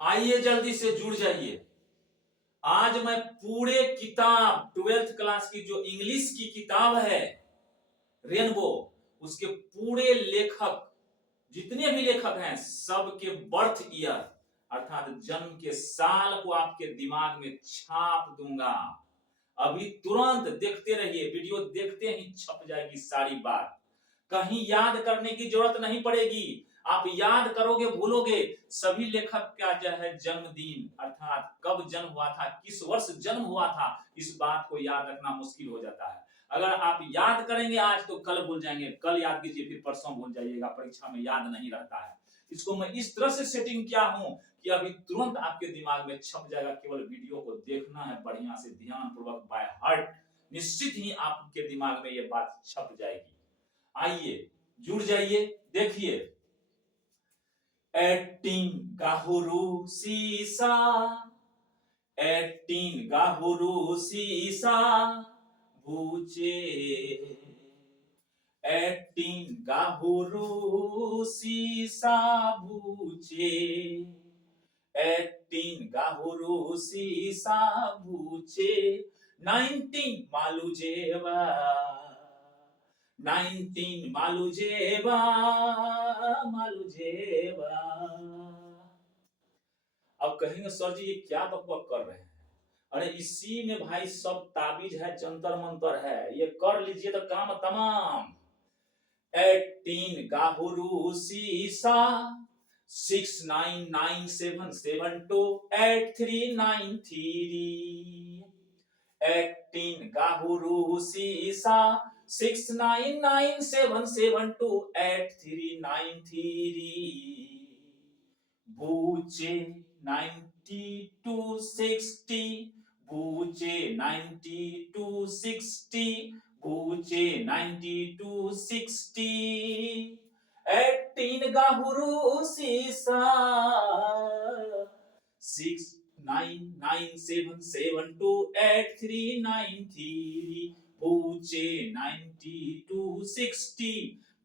आइए जल्दी से जुड़ जाइए। आज मैं पूरे किताब 12th क्लास की जो इंग्लिश की किताब है रेनबो, उसके पूरे लेखक जितने भी लेखक हैं सबके बर्थ ईयर अर्थात जन्म के साल को आपके दिमाग में छाप दूंगा। अभी तुरंत देखते रहिए, वीडियो देखते ही छप जाएगी सारी बात। कहीं याद करने की जरूरत नहीं पड़ेगी। आप याद करोगे भूलोगे। सभी लेखक का जो है जन्मदिन अर्थात कब जन्म हुआ था, किस वर्ष जन्म हुआ था, इस बात को याद रखना मुश्किल हो जाता है। अगर आप याद करेंगे आज तो कल भूल जाएंगे, कल याद कीजिए फिर परसों भूल जाइएगा, परीक्षा में याद नहीं रहता है। इसको मैं इस तरह से सेटिंग किया हूं कि अभी तुरंत आपके दिमाग में छप जाएगा। केवल वीडियो को देखना है बढ़िया से ध्यान पूर्वक बाय हार्ट, निश्चित ही आपके दिमाग में ये बात छप जाएगी। आइए जुड़ जाइए। देखिए, 18 गाहुरु सीसा, 18 गाहुरु सीसा भूचे, 18 गाहुरु सीसा भूचे, 18 गाहुरु सीसा भूचे, 19 मालुजेवा, 19 मालुजेवा, मालुजेवा। अब कहेंगे सर जी ये क्या बकबक कर रहे हैं। अरे इसी में भाई सब ताबीज है, जंतर मंतर है, ये कर लीजिए तो काम तमाम। 18 गाहुरु सीसा 699772 8393, 18 गाहुरु सीसा 699772 8393, बूचे 9260, बूचे 9260, बूचे 9260, 18 गाहुरु सीसा 699772 8393, बूचे 9260,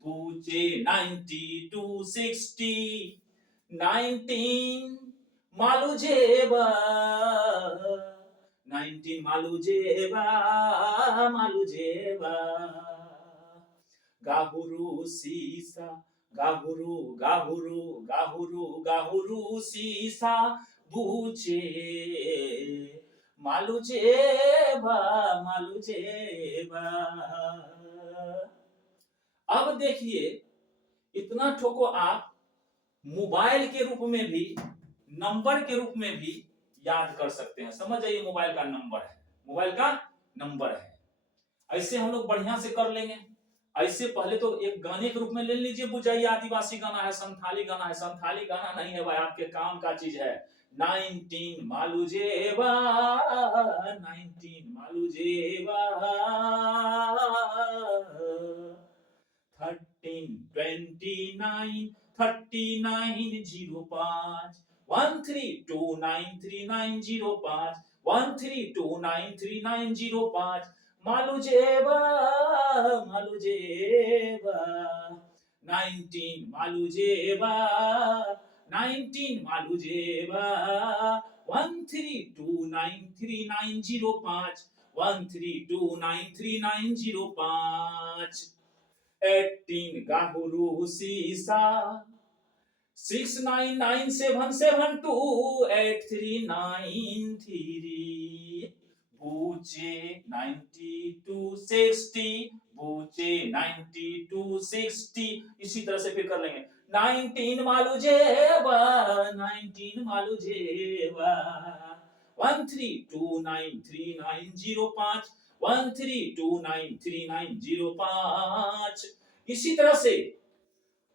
बूचे 9260, 19 मालुजेबा, 19 मालुजेबा, मालुजेबा। गाहुरु सीसा, गाहुरु गाहुरु गाहुरु गाहुरु सीसा बूचे, मालुजेबा, मालुजेबा। अब देखिए, इतना ठोको आप मोबाइल के रूप में भी, नंबर के रूप में भी याद कर सकते हैं। समझ जाइए, मोबाइल का नंबर है, मोबाइल का नंबर है। ऐसे हम लोग बढ़िया से कर लेंगे। ऐसे पहले तो एक गाने के रूप में ले लीजिए, बुझाइए आदिवासी गाना है, संथाली गाना है। संथाली गाना नहीं है भाई, आपके काम का चीज है। 19 मालुजेबा, 19 मालुजेबा, 1329 3905, 13293905, 13293905, मालुजेबा, मालुजेबा, 19 मालुजेबा, 19 मालुजेबा, 13293905, 13293905, 18 गाहुरु सीसा 699772 8393, बूचे 9260, बूचे 9260। इसी तरह से फिर कर लेंगे। 19 मालुजेबा, 19 मालुजेबा, 13293905, 13293905। इसी तरह से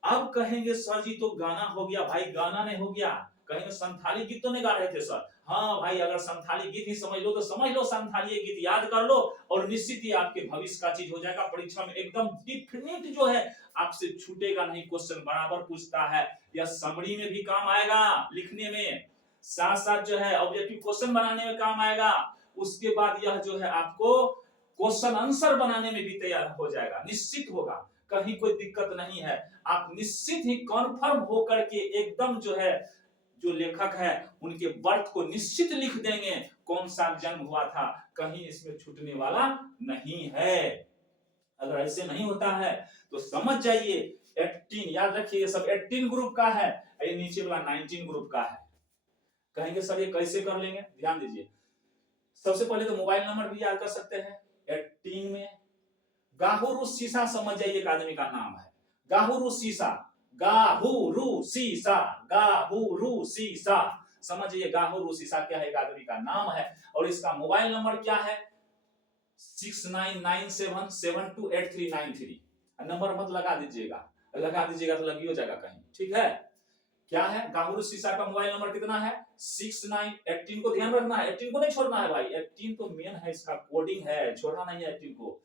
अब कहेंगे सर जी तो गाना हो गया भाई, गाना नहीं हो गया। कहेंगे संथाली गीत तो नहीं गा रहे थे सर। हाँ भाई, अगर संथाली गीत ही समझ लो तो समझ लो, संथाली गीत याद कर लो और निश्चित ही आपके भविष्य का चीज हो जाएगा। परीक्षा में एकदम डिफिनिट जो है आपसे छूटेगा नहीं, क्वेश्चन बराबर पूछता है। यह समरी में भी काम आएगा, लिखने में साथ साथ जो है ऑब्जेक्टिव क्वेश्चन बनाने में काम आएगा। उसके बाद यह जो है आपको क्वेश्चन आंसर बनाने में भी तैयार हो जाएगा, निश्चित होगा, कहीं कोई दिक्कत नहीं है। आप निश्चित ही कन्फर्म होकर के एकदम जो है जो लेखक है उनके बर्थ को निश्चित लिख देंगे, कौन सा जन्म हुआ था, कहीं इसमें छूटने वाला नहीं है। अगर ऐसे नहीं होता है तो समझ जाइए 18, याद रखिए सब 18 ग्रुप का है, ये नीचे वाला 19 ग्रुप का है। कहेंगे सर ये कैसे कर लेंगे, ध्यान दीजिए। सबसे पहले तो मोबाइल नंबर भी याद कर सकते हैं। 18 में गाहुरु सीसा समझ जाइए, एक आदमी का नाम है गाहुरु सीसा, गाहुरु सीसा, गाहुरु सीसा समझिए। गाहुरु सीसा क्या है, एक आदमी का नाम है। और इसका मोबाइल नंबर क्या है 6997728393। नंबर मत लगा दीजिएगा, लगा दीजिएगा तो लगी हो जाएगा कहीं, ठीक है। क्या है गाहुरु सीसा का मोबाइल नंबर कितना है 69, 18 को ध्यान रखना है, 18 को नहीं छोड़ना है भाई, 18 तो मेन है, इसका कोडिंग है, छोड़ना नहीं है 18 को।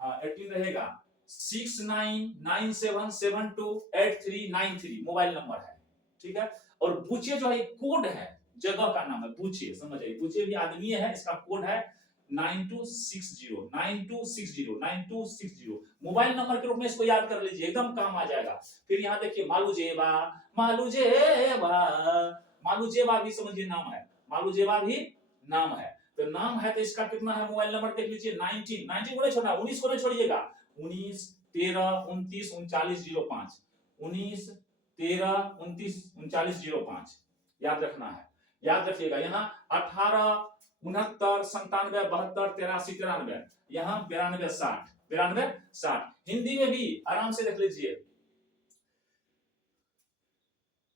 हाँ 18 रहेगा 6997728393 मोबाइल नंबर है, ठीक है। और बुचे जो है कोड है, जगह का नाम है बुचे, समझ आइए। बुचे भी आदमी है, इसका कोड है 9260 मोबाइल नंबर के रूप में इसको याद कर लीजिए, एकदम काम आ जाएगा। फिर यहाँ देखिए मालूजेबा, मालूजेबा, मालूजेबा भी समझिए नाम है, मालूजेबा भी नाम है। तो नाम है तो इसका कितना है मोबाइल नंबर देख लीजिए 19 को नहीं छोड़ना, 19 को नहीं छोड़िएगा, 19 13 29 3905, 19 13 29 3905 याद रखना है। याद रखिएगा यहाँ 18 69 97 72 83 93, यहाँ 92 60, 92 60। हिंदी में भी आराम से देख लीजिए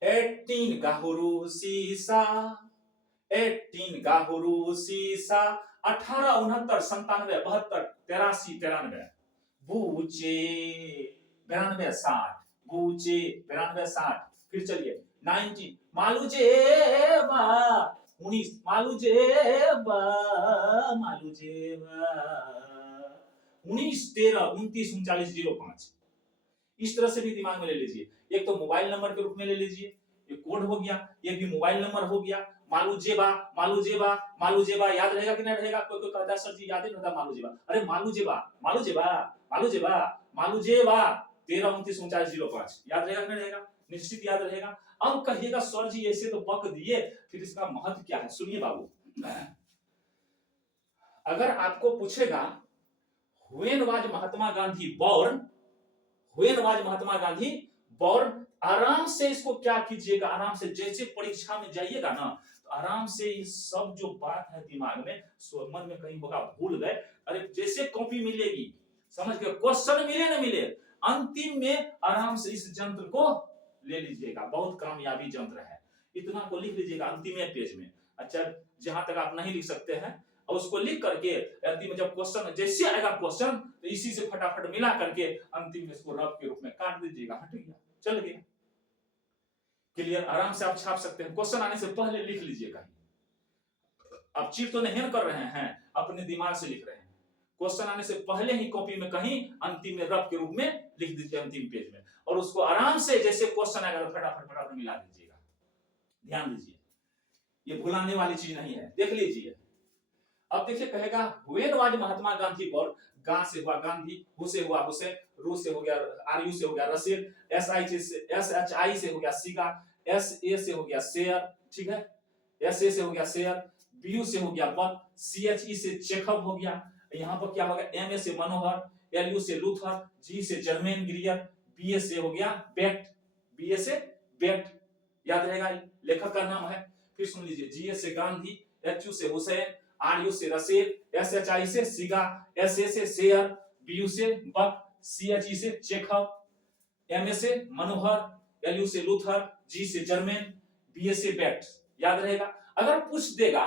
18 गाहुरु सीसा, 18 गाहुरु सीसा, 18 69 97 72 83 93, बूचे 92 60, बूचे 92 60। फिर चलिए 19 मालूजेबा, 19 मालूजेबा, मालूजेबा, 19 13 29 3905। इस तरह से भी दिमाग में ले लीजिए। एक तो मोबाइल नंबर के रूप में ले लीजिए, ये कोड हो गया, ये भी मोबाइल नंबर हो गया। मालूजेबा, मालूजेबा, मालूजेबा याद रहेगा कि नहीं रहेगा, कोई कोई कहता है सर जी याद ही नहीं रहता मालूजेबा, अरे मालूजेबा, मालूजेबा, मालूजेबा, मालूजेबा 13 29 3905 याद रहेगा कि नहीं रहेगा, निश्चित याद रहेगा। अब कहिएगा सर जी ऐसे तो बक दिए, फिर इसका महत्व क्या है, सुनिए बाबू। अगर आपको पूछेगा when was Mahatma Gandhi born, when was Mahatma Gandhi born, आराम से इसको क्या कीजिएगा, आराम से जैसे परीक्षा में जाइएगा ना तो आराम से ये सब जो बात है दिमाग में, मन में कहीं होगा भूल गए, अरे जैसे कॉपी मिलेगी समझ गए, क्वेश्चन मिले ना मिले, अंतिम में आराम से इस जंत्र को ले लीजिएगा, बहुत कामयाबी जंत्र है। इतना को लिख लीजिएगा अंतिम पेज में। अच्छा जहां तक आप नहीं लिख सकते हैं और उसको लिख करके अंतिम में जब क्वेश्चन जैसे आएगा क्वेश्चन तो इसी से फटाफट मिला करके अंतिम में इसको रफ के रूप में काट दीजिएगा, हट गया, चल गया, क्लियर। आराम से आप छाप सकते हैं, क्वेश्चन आने से पहले लिख लीजिएगा। आप चीट तो नहीं कर रहे हैं, अपने दिमाग से लिख रहे हैं, क्वेश्चन आने से पहले ही कॉपी में कहीं अंतिम में रफ के रूप में लिख दीजिए अंतिम पेज में, और उसको आराम से जैसे क्वेश्चन आएगा तो फटाफट फटाफट मिला दीजिएगा। ध्यान दीजिए ये भुलाने वाली चीज नहीं है, देख लीजिए। अब देखिए कहेगा when was Mahatma Gandhi born, गा से हुआ गांधी, हु से हुआ हुसैन, रू से हो गया, आर यू से हो गया रसेल, एस एच आई से हो गया सीगा, एस ए से हो गया शेयर, ठीक है, एस ए से हो गया शेयर, बी यू से हो गया बक, सी एच ई से चेकअप हो गया, यहाँ पर क्या हो गया एम ए से मनोहर, एल यू से लूथर, जी से जर्मेन ग्रियर, बी ए से हो गया बेट, बी ए से बेट याद रहेगा लेखक का नाम है। फिर सुन लीजिए जी ए से गांधी, एच यू से हुसैन, आर यू से रसेल, एस एच आई से सीगा, एस ए से शेयर, बी यू से बक, सी एच ई से चेकअप, एम ए से मनोहर, एल यू से लूथर, जी से जर्मेन, बी ए से बेट याद रहेगा। अगर पूछ देगा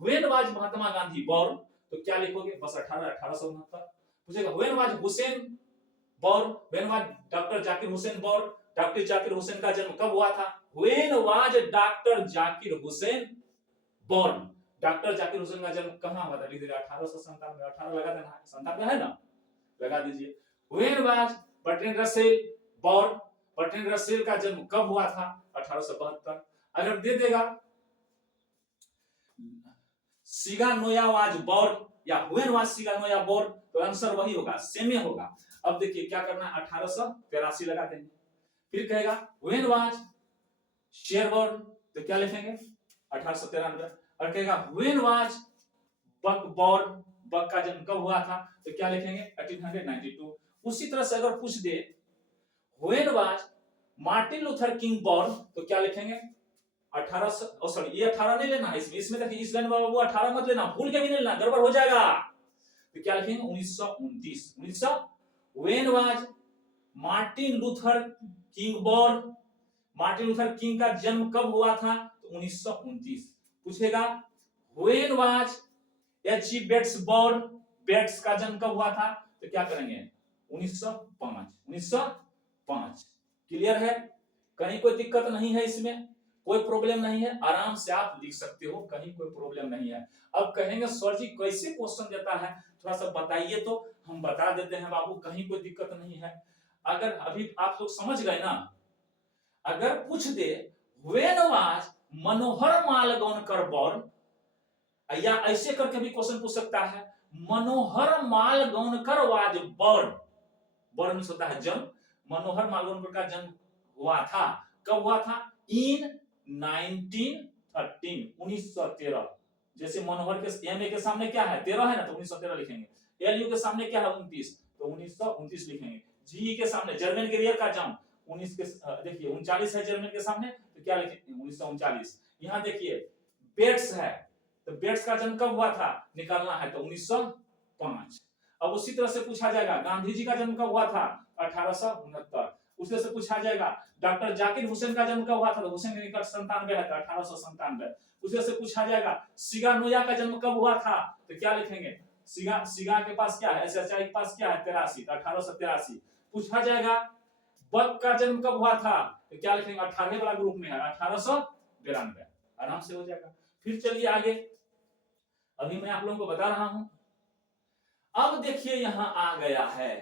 when was Mahatma Gandhi born तो क्या लिखोगे, बस 1869। पूछेगा when was Hussain born, when was doctor Zakir Hussain born, doctor Zakir Hussain का जन्म कब हुआ था, when was doctor Zakir Hussain born, doctor Zakir Hussain का जन्म कहां हुआ था, लिख दीजिए 1897, 18 लगा देना, 97 है ना, लगा दीजिए। When was Bertrand Russell born, Bertrand Russell का जन्म कब हुआ था, 1872। अगर दे देगा सीगा नोया वाज बोर्न या व्हेन वाज सीगा नोया बोर्न तो आंसर वही होगा, सेम ही होगा। अब देखिए क्या करना है, 1883 लगा देंगे। फिर कहेगा व्हेन वाज शेरबर्न, तो क्या लिखेंगे 1893। और कहेगा व्हेन वाज बक बॉर्न, बक का जन्म कब हुआ था, तो क्या लिखेंगे 1892। उसी तरह से अगर पूछ दे when was Martin Luther King born, तो क्या लिखेंगे 1800, सॉरी ये 18 नहीं लेना, इसमें देखिए इस लाइन बाबू 18 मत लेना, भूल के भी नहीं लेना, गड़बड़ हो जाएगा। तो क्या लिखेंगे 1929। When was Martin Luther King born, Martin Luther King का जन्म कब हुआ था, तो 1929। पूछेगा when was HE. Bates born, Bates का जन्म कब हुआ था, तो क्या करेंगे 1905। 1905 क्लियर है, कहीं कोई दिक्कत नहीं है, इसमें कोई प्रॉब्लम नहीं है, आराम से आप लिख सकते हो, कहीं कोई प्रॉब्लम नहीं है। अब कहेंगे सर जी कैसे क्वेश्चन देता है, थोड़ा सा बताइए, तो हम बता देते हैं बाबू, कहीं कोई दिक्कत नहीं है। अगर अभी आप लोग समझ गए ना, अगर पूछ दे when was Manohar Malgonkar born, या ऐसे करके भी क्वेश्चन पूछ सकता है मनोहर Malgonkar was born, born means होता है जन्म, मनोहर मालगोनकर का जन्म हुआ था, कब हुआ था, इन 1913, 1913। जैसे मनोहर के एमए के सामने क्या है 13 है ना, तो 1913 लिखेंगे, एलयू के सामने क्या है 29, तो 1929 लिखेंगे। जी के सामने जर्मन के रियर का जन्म 19 के देखिए 39 है जर्मन के सामने, तो क्या लिखेंगे 1939। यहाँ देखिए बेट्स है, तो बेट्स का जन्म कब हुआ था निकालना है, तो 1905। अब उसी तरह से पूछा जाएगा गांधी जी का जन्म कब हुआ था 1869। उसी से पूछा जाएगा डॉक्टर जाकिर हुसैन का जन्म कब हुआ था, तो हुसैन के निकट 97 है, तो 1897। उसी से पूछा जाएगा सिगा नोया का जन्म कब हुआ था, तो क्या लिखेंगे सिगा के पास क्या है, एसएचआई के पास क्या है 83, तो 1883। पूछा जाएगा बक का जन्म कब हुआ था, तो क्या लिखेंगे 18वें वाला ग्रुप में है 1892, आराम से हो जाएगा। फिर चलिए आगे, अभी मैं आप लोगों को बता रहा हूं। अब देखिए यहां आ गया है,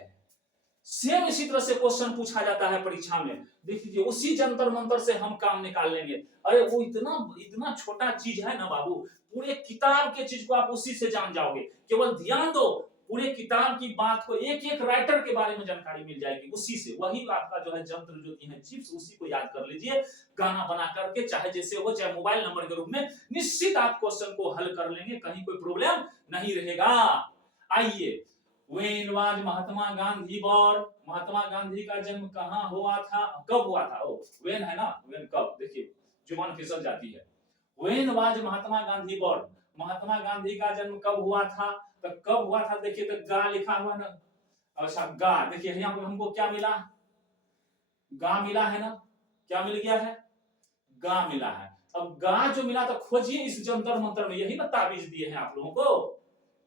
सेम इसी तरह से क्वेश्चन पूछा जाता है परीक्षा में, देखिए उसी जंतर मंतर से हम काम निकाल लेंगे। अरे वो इतना इतना छोटा चीज है ना बाबू, पूरे किताब के चीज को आप उसी से जान जाओगे। केवल ध्यान दो, पूरे किताब की बात को, एक एक राइटर के बारे में जानकारी मिल जाएगी उसी से, वही आपका जो है जंत्र जो है चिप्स, उसी को याद कर लीजिए, गाना बना करके, चाहे जैसे हो, चाहे मोबाइल नंबर के रूप में, निश्चित आप क्वेश्चन को हल कर लेंगे, कहीं कोई प्रॉब्लम नहीं रहेगा। आइए, when was Mahatma Gandhi born, Mahatma Gandhi का जन्म कहां हुआ था, कब हुआ था, ओ व्हेन है ना, व्हेन कब, देखिए जुबान फिसल जाती है। When was Mahatma Gandhi born, Mahatma Gandhi का जन्म कब हुआ था, तो कब हुआ था, देखिए तो गा लिखा हुआ ना, अच्छा गा, देखिए यहाँ पे हमको क्या मिला, गा मिला है ना, क्या मिल गया है, गा मिला है। अब गा जो मिला, तो खोजिए इस जंतर मंतर में, यही ना ताबीज दिए हैं आप लोगों को,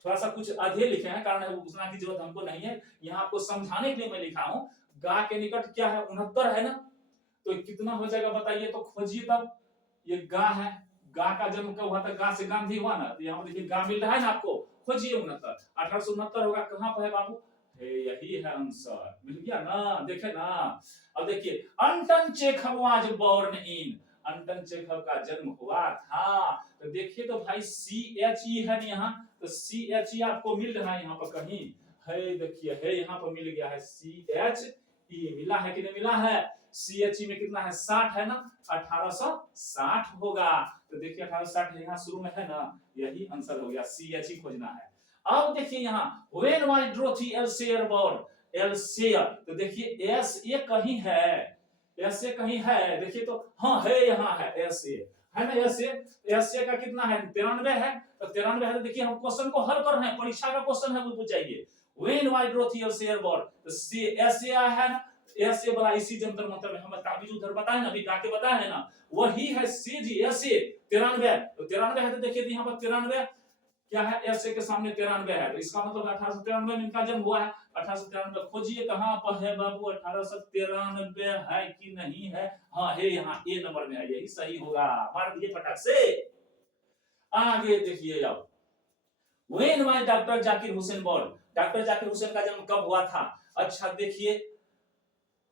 थोड़ा सा कुछ आधे लिखे हैं, कारण उतना की जरूरत हमको नहीं है, यहाँ आपको समझाने के लिए मैं लिखा हूं। गा के निकट क्या है 69 है ना, तो कितना हो जाएगा बताइए, तो खोजिए तब। ये गा है, गा का जन्म कब हुआ था, गा से गांधी हुआ ना, तो यहाँ पर देखिए गा मिल रहा है ना आपको, खोजिए 69, 1869 होगा, कहां पर है बाबू, यही है आंसर, मिल गया ना, देखे ना। अब देखिए Anton Chekhov was born in, Anton Chekhov का जन्म हुआ था, तो देखिए तो भाई CHE है ना यहाँ, तो CHE आपको मिल रहा है यहाँ पर कहीं है, देखिए है यहाँ पर मिल गया है CHE, मिला है कि नहीं मिला है, CHE में कितना है 60 है ना, 1860 होगा, तो देखिए 1860 यहाँ शुरू में है ना, यही आंसर हो गया, CHE खोजना है। अब देखिए यहाँ व्हेन वाज डोरोथी एल्सेयर बॉर्न, एल्सेयर, तो देखिए SA कहीं है, ऐसे कहीं है, देखिए तो हाँ है, यहाँ है ऐसे है ना, ऐसे का कितना है 93 है, तो 93 है, तो देखिए हम क्वेश्चन को हल कर रहे हैं, परीक्षा का क्वेश्चन है, वो पूछ जाइए व्हेन वाज डोरोथी एल्सेयर बॉर्न, तो सी ऐसे है ना, ऐसे बड़ा इसी जंतर मंतर में हम ताबीज उधर बताए ना, अभी जाके बताए है ना, वही है सी जी ऐसे 93, तो 93 है, तो देखिए यहाँ पर 93 क्या है, ऐसे के सामने 93 है, तो इसका मतलब 1893 में इनका जन्म हुआ है, 1893 खोजिए कहां पर है बाबू, 1893 है कि नहीं है, हाँ है, यहाँ ए नंबर में है, यही सही होगा, मार दिए फटाक से। आगे देखिए, अब when was doctor Zakir Hussain born, doctor Zakir Hussain का जन्म कब हुआ था, अच्छा देखिए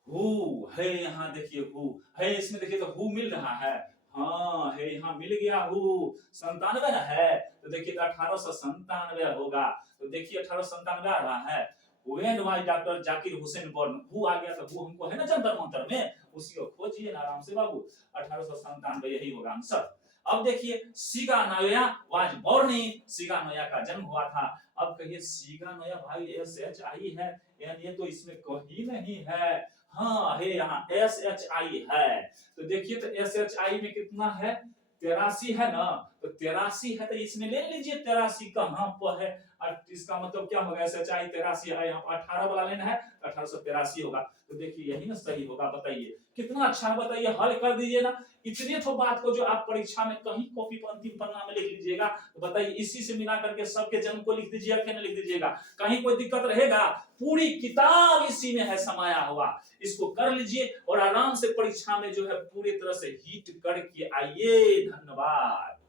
हु है, यहाँ देखिए हु है, इसमें देखिए तो हु मिल रहा है, हाँ है, यहाँ मिल गया हु, 97 ना है, तो देखिए 1897 होगा, तो देखिए 1897 आ रहा है, when was doctor Zakir Hussain born, who आ गया, तो हु हमको है ना जंतर मंतर में, उसी को खोजिए ना आराम से बाबू। 1897 यही होगा आंसर। अब देखिए सीगा नोया वाज बोर्न इन, सीगा नोया का जन्म हुआ था। अब कहिए सीगा नोया भाई एस एच आई है, यानी ये तो इसमें कहीं नहीं है। हाँ है यहाँ एस एच आई है, तो देखिए तो एस एच आई में कितना है, 83 है ना, तो 83 है, तो इसमें ले लीजिए 83 कहां पर है, और इसका मतलब क्या होगा, एस एच आई 83 है, यहाँ पर 18 वाला लेना है, 1883 होगा। तो देखिए यही ना सही होगा, बताइए कितना अच्छा है, बताइए हल कर दीजिए ना। इतने तो बात को जो आप परीक्षा में कहीं कॉपी पर अंतिम पन्ना में लिख लीजिएगा, तो बताइए इसी से मिला करके सबके जन्म को लिख दीजिएगा कि नहीं लिख दीजिएगा, कहीं कोई दिक्कत रहेगा? पूरी किताब इसी में है समाया हुआ, इसको कर लीजिए और आराम से परीक्षा में जो है पूरी तरह से हिट करके आइए। धन्यवाद।